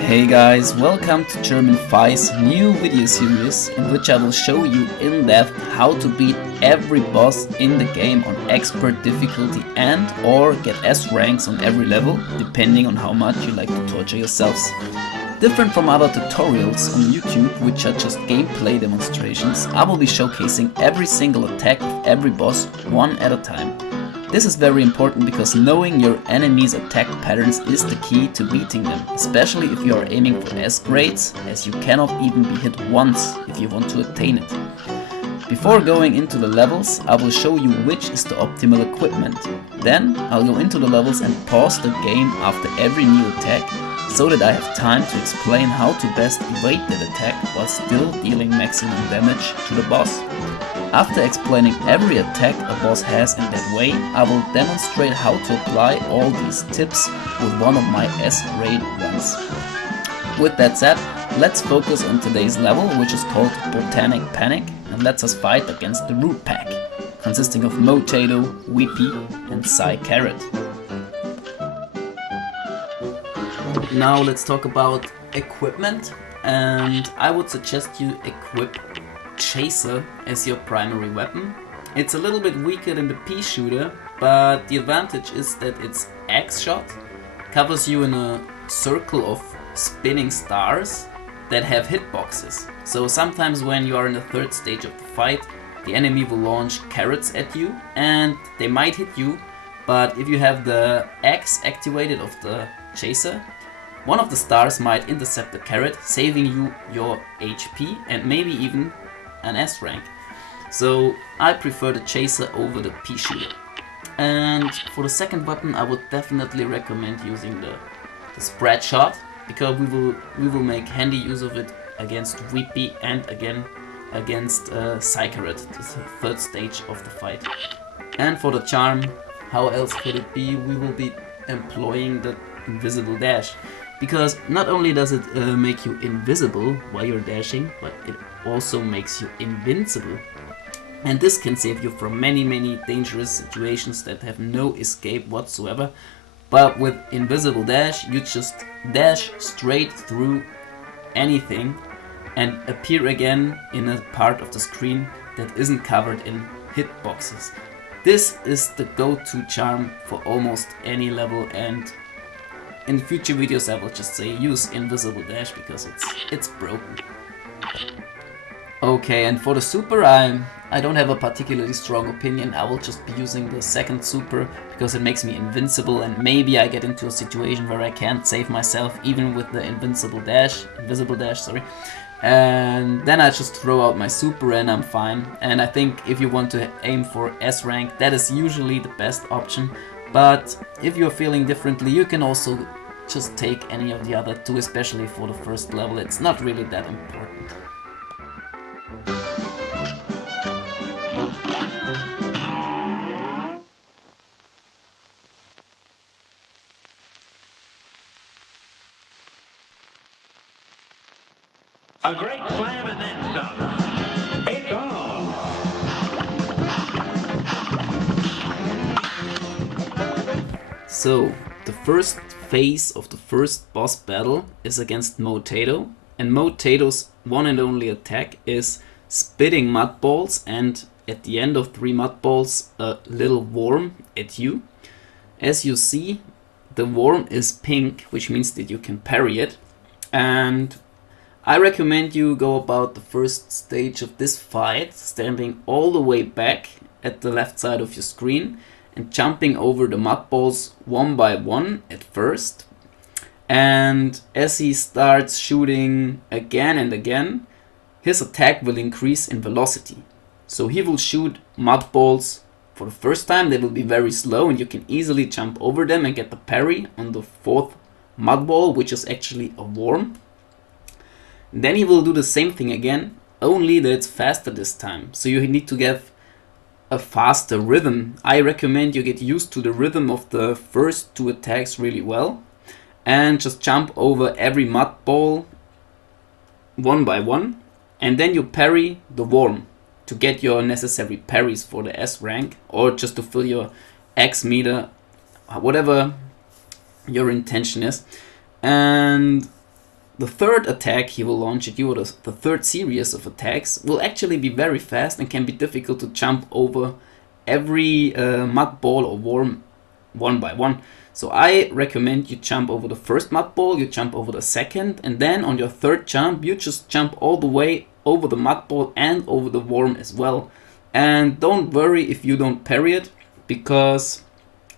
Hey guys, welcome to German Fi's new video series in which I will show you in depth how to beat every boss in the game on expert difficulty and or get S ranks on every level depending on how much you like to torture yourselves. Different from other tutorials on YouTube which are just gameplay demonstrations, I will be showcasing every single attack of every boss one at a time. This is very important because knowing your enemy's attack patterns is the key to beating them, especially if you are aiming for S grades, as you cannot even be hit once if you want to attain it. Before going into the levels, I will show you which is the optimal equipment. Then I'll go into the levels and pause the game after every new attack, so that I have time to explain how to best evade that attack while still dealing maximum damage to the boss. After explaining every attack a boss has in that way, I will demonstrate how to apply all these tips with one of my S-grade runs. With that said, let's focus on today's level, which is called Botanic Panic, and lets us fight against the Root Pack, consisting of Motato, Weepy and Carrot. Now let's talk about equipment, and I would suggest you equip Chaser as your primary weapon. It's a little bit weaker than the pea shooter, but the advantage is that its X shot covers you in a circle of spinning stars that have hitboxes. So sometimes when you are in the third stage of the fight, the enemy will launch carrots at you and they might hit you, but if you have the X activated of the Chaser, one of the stars might intercept the carrot, saving you your HP and maybe even an S rank. So I prefer the Chaser over the pea shooter. And for the second weapon I would definitely recommend using the spread shot, because we will make handy use of it against Weepy and again against Carrot, the third stage of the fight. And for the charm, how else could it be? We will be employing the invisible dash, because not only does it make you invisible while you're dashing, but it also makes you invincible. And this can save you from many dangerous situations that have no escape whatsoever. But with invisible dash, you just dash straight through anything and appear again in a part of the screen that isn't covered in hitboxes. This is the go-to charm for almost any level, and in future videos I will just say use invisible dash because it's broken. Okay, and for the super I don't have a particularly strong opinion. I will just be using the second super because it makes me invincible, and maybe I get into a situation where I can't save myself even with the invisible dash, sorry. And then I just throw out my super and I'm fine. And I think if you want to aim for S rank, that is usually the best option. But if you're feeling differently, you can also just take any of the other two, especially for the first level. It's not really that important. A great slam and then some. It's on. So, the first phase of the first boss battle is against Motato, and Motato's one and only attack is spitting mud balls, and at the end of 3 mud balls a little worm at you. As you see, the worm is pink, which means that you can parry it, and I recommend you go about the first stage of this fight standing all the way back at the left side of your screen and jumping over the mud balls one by one at first. And as he starts shooting again and again, his attack will increase in velocity. So he will shoot mud balls for the first time. They will be very slow and you can easily jump over them and get the parry on the 4th mud ball, which is actually a worm. Then he will do the same thing again, only that it's faster this time. So you need to get a faster rhythm. I recommend you get used to the rhythm of the first 2 attacks really well and just jump over every mud ball one by one, and then you parry the worm to get your necessary parries for the S rank, or just to fill your X meter, whatever your intention is. And the third attack he will launch at you, or the third series of attacks, will actually be very fast and can be difficult to jump over every mud ball or worm one by one. So I recommend you jump over the first mud ball, you jump over the second, and then on your third jump you just jump all the way over the mud ball and over the worm as well. And don't worry if you don't parry it, because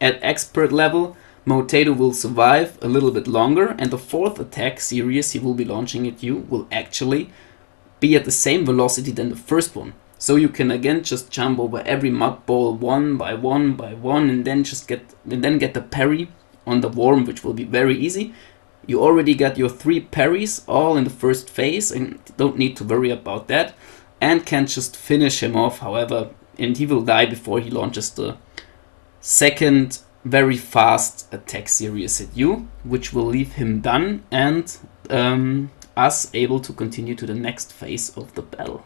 at expert level Motato will survive a little bit longer, and the fourth attack series he will be launching at you will actually be at the same velocity than the first one. So you can again just jump over every mud ball one by one by one, and then get the parry on the worm, which will be very easy. You already got your 3 parries all in the first phase and don't need to worry about that, and can just finish him off, however, and he will die before he launches the second very fast attack series at you, which will leave him done and us able to continue to the next phase of the battle.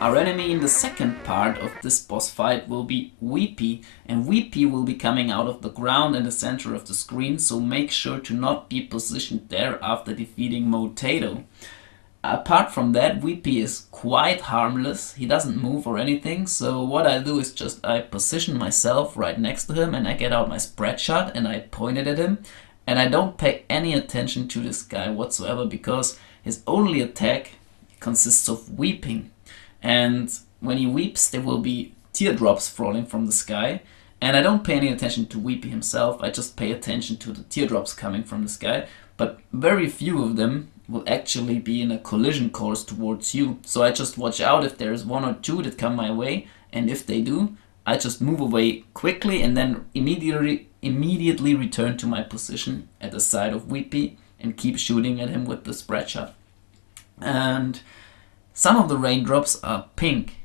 Our enemy in the second part of this boss fight will be Weepy, and Weepy will be coming out of the ground in the center of the screen, so make sure to not be positioned there after defeating Motato. Apart from that, Weepy is quite harmless, he doesn't move or anything, so what I do is just I position myself right next to him and I get out my spread shot and I point it at him, and I don't pay any attention to this guy whatsoever because his only attack consists of weeping. And when he weeps, there will be teardrops falling from the sky. And I don't pay any attention to Weepy himself, I just pay attention to the teardrops coming from the sky. But very few of them will actually be in a collision course towards you. So I just watch out if there's 1 or 2 that come my way. And if they do, I just move away quickly and then immediately return to my position at the side of Weepy and keep shooting at him with the spread shot. And some of the raindrops are pink,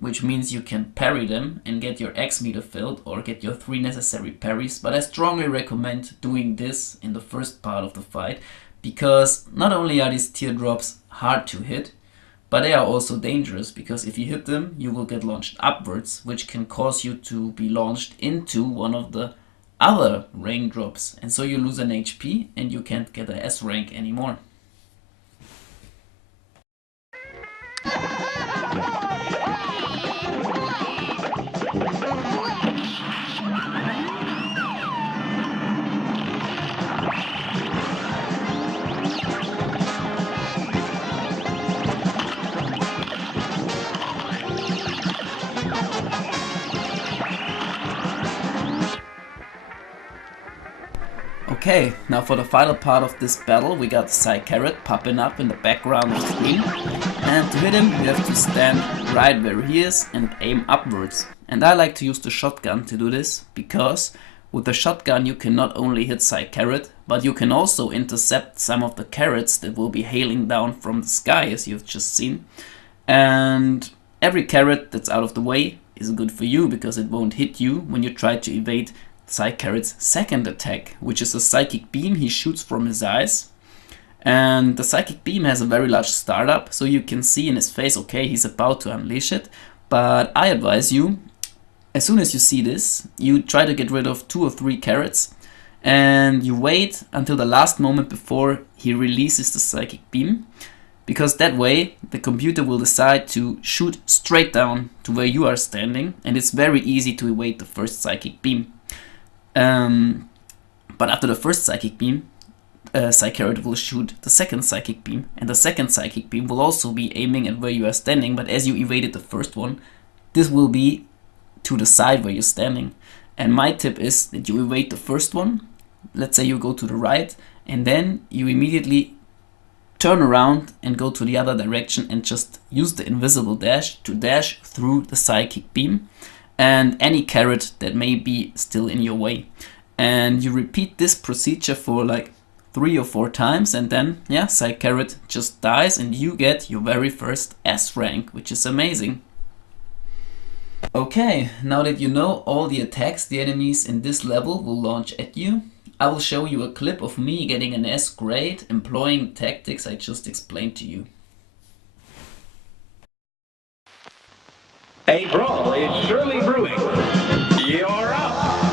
which means you can parry them and get your X meter filled or get your 3 necessary parries, but I strongly recommend doing this in the first part of the fight, because not only are these teardrops hard to hit, but they are also dangerous, because if you hit them you will get launched upwards, which can cause you to be launched into one of the other raindrops, and so you lose an HP and you can't get a S rank anymore. Okay, now for the final part of this battle, we got Carrot popping up in the background of the screen, and to hit him you have to stand right where he is and aim upwards. And I like to use the shotgun to do this, because with the shotgun you can not only hit Carrot, but you can also intercept some of the carrots that will be hailing down from the sky, as you've just seen. And every carrot that's out of the way is good for you, because it won't hit you when you try to evade Carrot's second attack, which is a psychic beam he shoots from his eyes. And the psychic beam has a very large startup, so you can see in his face, okay, he's about to unleash it. But I advise you, as soon as you see this, you try to get rid of 2 or 3 carrots, and you wait until the last moment before he releases the psychic beam, because that way the computer will decide to shoot straight down to where you are standing, and it's very easy to evade the first psychic beam. But after the first psychic beam, Carrot will shoot the second psychic beam, and the second psychic beam will also be aiming at where you are standing, but as you evaded the first one, this will be to the side where you're standing. And my tip is that you evade the first one, let's say you go to the right, and then you immediately turn around and go to the other direction and just use the invisible dash to dash through the psychic beam and any carrot that may be still in your way. And you repeat this procedure for like 3 or 4 times, and then yeah, Psych Carrot just dies and you get your very first S rank, which is amazing. Okay, now that you know all the attacks the enemies in this level will launch at you, I will show you a clip of me getting an S grade employing tactics I just explained to you. A brawl is surely brewing. You're up.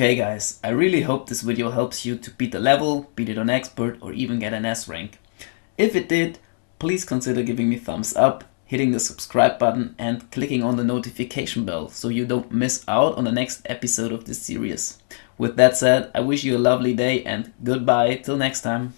Okay guys, I really hope this video helps you to beat the level, beat it on expert, or even get an S rank. If it did, please consider giving me thumbs up, hitting the subscribe button and clicking on the notification bell so you don't miss out on the next episode of this series. With that said, I wish you a lovely day and goodbye till next time.